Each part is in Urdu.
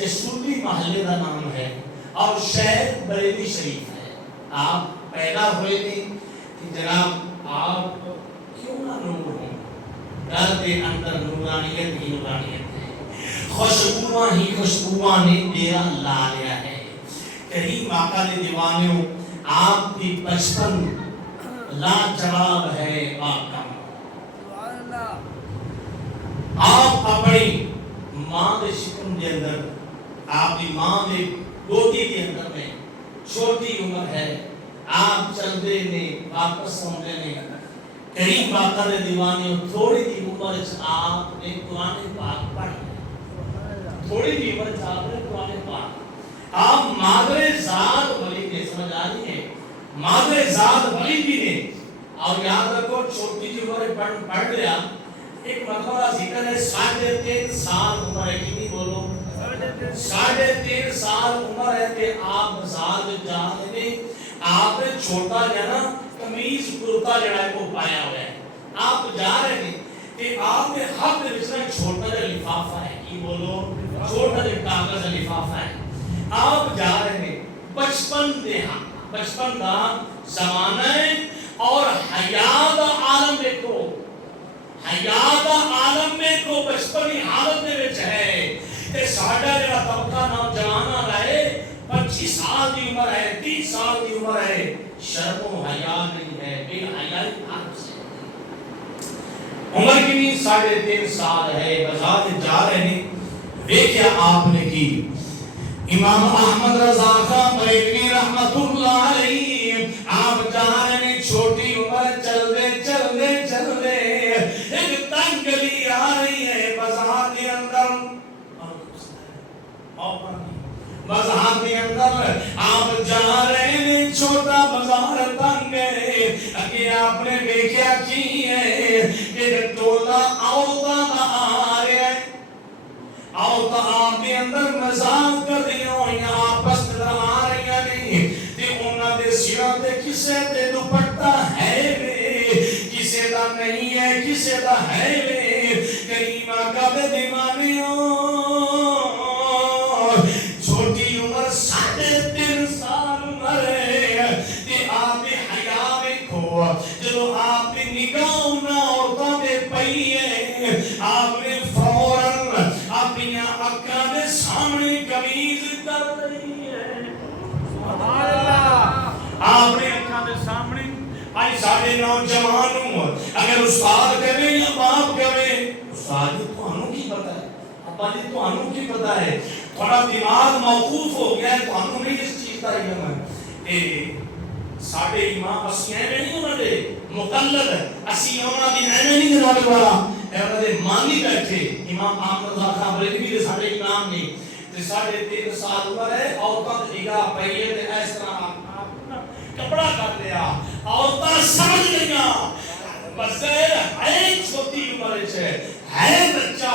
جسولی محلے کا نام ہے اور شہر بریلی شریف ہے. آپ پیدا ہوئے نہیں کہ جناب آپ کیوں نہ نور ہوں. گھر کے اندر نورانیت ہی نورانیت ہے, خوشبواں ہی خوشبواں نے ڈیرا لا لیا ہے. کریم آقا نے دیوانوں آپ کی بچپن لاجواب ہے آقا. آپ اپنی ماں کے شکم کے اندر, آپ کی ماں کے گودی کے اندر میں چھوٹی عمر ہے, آپ چلتے نے واپس آتے نے. کریم آقا نے دیوانوں تھوڑی سی عمر آپ نے قرآن پاک پڑھ لیا. تھوڑی سی عمر آپ نے قرآن پاک, آپ مادر ذات ولی نے, سمجھ آ رہی ہے, مادر ذات ولی بھی نے. اور یاد رکھو چھوٹی سی عمر پڑھ لیا, ایک مرتبہ ذکر ہے 3.5 سال عمر ہے. کتنی بولو؟ 3.5 سال عمر ہے کہ آپ بازار جا رہے ہیں. آپ نے چھوٹا جنا قمیض کرتا جڑا ہے وہ پایا ہوا ہے. آپ جا رہے ہیں کہ آپ نے ہاتھ میں چھوٹا جا لفافہ ہے. کی بولو؟ چھوٹا جا کاغذ لفافہ ہے. آپ جا رہے ہیں, بچپن کا زمانہ ہے اور حیات عالم دیکھو, حیات عالم میں کو بچپنی حالت میں وچ ہے کہ ساڈا جڑا طبقہ نوجوان رہے 25 سال دی عمر ہے, 30 سال دی عمر ہے, شرم و حیا نہیں ہے, بے حیائی حالت سے. عمر کتنی 3.5 سال ہے. بازار جا رہے ہیں, دیکھیا آپ نے کی امام احمد رضا خان بریلوی رحمت اللہ علیہ, آپ جا رہے ہیں چھوٹی عمر, چلتے چلتے چلتے ایک تنگ گلی آ رہی ہے بازار کے اندر. بازار کے اندر آپ جا رہے ہیں, چھوٹا بازار تنگ ہے. اگے آپ نے دیکھا کی ہے کہ ٹولا عورتاں دا آ رہا ہے. عورتاں آپ کے اندر مزاق کر رہی ہوئی, آپس میں آ رہی ہیں تے انہاں دے سراں تے کسے تے دوپٹہ ہے وے, کسے دا نہیں ہے, کسے دا ہے وے. کریم آقا دے دیوانیوں, چھوٹی عمر 3.5 سال عمر ہے تے آپ حیا ویکھو. جدو آپ کی نگاہ انہاں عورتاں تے پئی ہے, آپ نے فوراً اپنی آنکھاں دے سامنے قمیض کر رہی ہے. سبحان اللہ. آپ نے آنکھاں دے سامنے آئی. ساڈے نوجوانوں اگر استاد کہے یا باپ کہے, استاد جی تانوں کی پتہ ہے, ابا جی تانوں کی پتہ ہے, تھوڑا دماغ موقوف ہو گیا ہے, تانوں نہیں اس چیز کا علم ہے. ساڈے امام اسی ایویں نہیں انہاں دے مقلد, اسی انہاں دی ایویں نہیں جناب والا, انہاں دے مانی بیٹھے. امام احمد رضا خان بریلوی دے ساڈے امام نے تے 3.5 سال عمر ہے, عورتاں دی نگاہ پئی ہے تے اس طرح کپڑا کر لیا. عورتاں سمجھ گئیاں بظاہر ہے چھوٹی عمر ہے بچہ,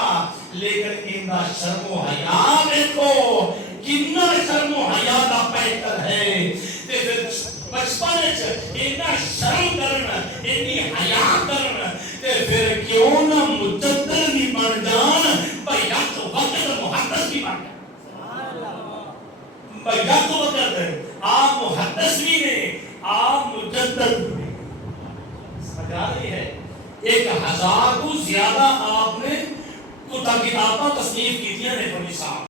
لیکن اندا شرم و حیا دیکھو کتنا شرم و حیا دا پیکر ہے. تے پھر بچپن وچ اتنا شرم کرنا, اتنی حیا کرنا, تے پھر کیوں نہ مجدد بھی بن جان, بھیا تو وقت محدث بھی بن جان. بھیا تو وقت آپ محدث بھی نے, آپ مجدد بھی نے. سمجھ آ رہی ہے؟ 1000 کو زیادہ آپ نے کتاباں تصنیف کیتیاں نے. بنی صاحب